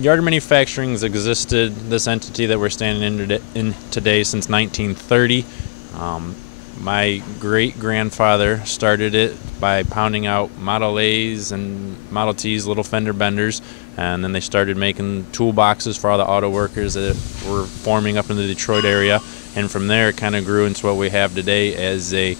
Yard manufacturing has existed, this entity that we're standing in today, since 1930. My great-grandfather started it by pounding out Model A's and Model T's, little fender benders, and then they started making toolboxes for all the auto workers that were forming up in the Detroit area. And from there, it kind of grew into what we have today as a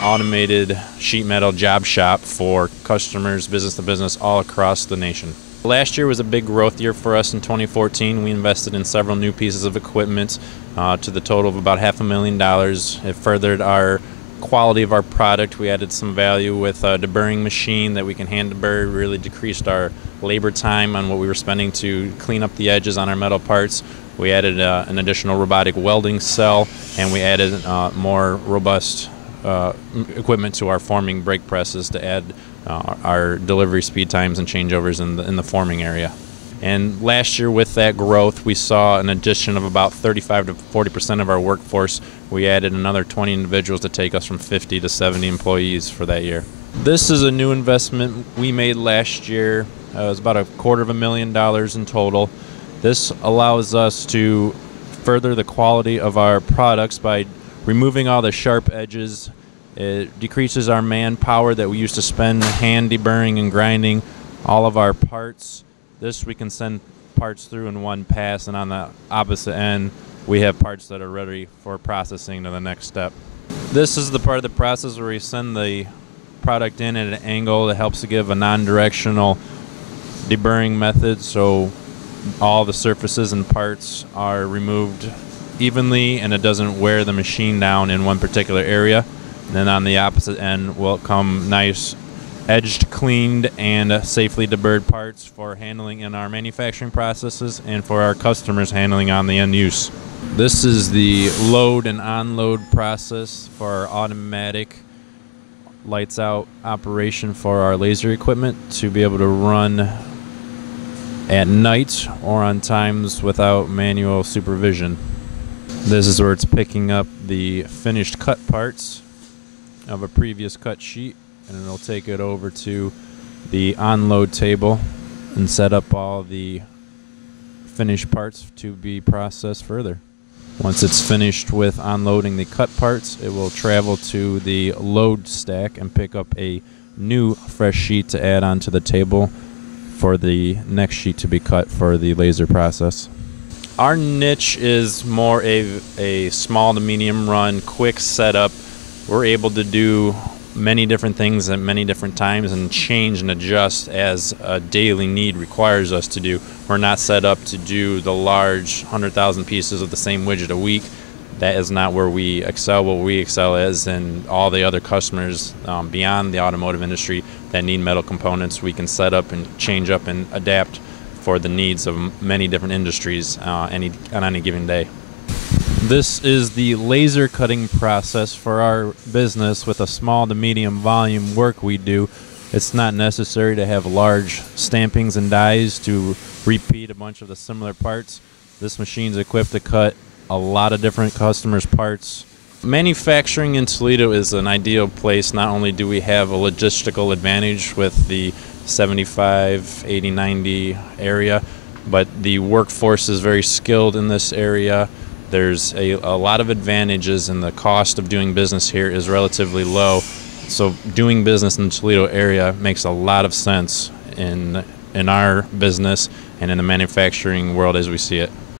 automated sheet metal job shop for customers, business to business, all across the nation. Last year was a big growth year for us in 2014. We invested in several new pieces of equipment to the total of about $500,000. It furthered our quality of our product. We added some value with a deburring machine that we can hand deburr, really decreased our labor time on what we were spending to clean up the edges on our metal parts. We added an additional robotic welding cell, and we added more robust equipment to our forming brake presses to add our delivery speed times and changeovers in the forming area. And last year, with that growth, we saw an addition of about 35 to 40% of our workforce. We added another 20 individuals to take us from 50 to 70 employees for that year. This is a new investment we made last year. It was about $250,000 in total. This allows us to further the quality of our products by removing all the sharp edges. It decreases our manpower that we used to spend hand deburring and grinding all of our parts. This we can send parts through in one pass, and on the opposite end we have parts that are ready for processing to the next step. This is the part of the process where we send the product in at an angle that helps to give a non-directional deburring method, so all the surfaces and parts are removed evenly and it doesn't wear the machine down in one particular area. And then on the opposite end will come nice edged, cleaned, and safely deburred parts for handling in our manufacturing processes and for our customers handling on the end use. This is the load and unload process for our automatic lights out operation for our laser equipment to be able to run at night or on times without manual supervision. This is where it's picking up the finished cut parts of a previous cut sheet, and it'll take it over to the unload table and set up all the finished parts to be processed further. Once it's finished with unloading the cut parts, it will travel to the load stack and pick up a new fresh sheet to add onto the table for the next sheet to be cut for the laser process. Our niche is more a small to medium run, quick setup. We're able to do many different things at many different times and change and adjust as a daily need requires us to do. We're not set up to do the large 100,000 pieces of the same widget a week. That is not where we excel. What we excel is in all the other customers beyond the automotive industry that need metal components. We can set up and change up and adapt for the needs of many different industries on any given day. This is the laser cutting process for our business. With a small to medium volume work we do, it's not necessary to have large stampings and dies to repeat a bunch of the similar parts. This machine's equipped to cut a lot of different customers' parts. Manufacturing in Toledo is an ideal place. Not only do we have a logistical advantage with the 75, 80, 90 area, but the workforce is very skilled in this area. There's a lot of advantages, and the cost of doing business here is relatively low. So doing business in the Toledo area makes a lot of sense in our business and in the manufacturing world as we see it.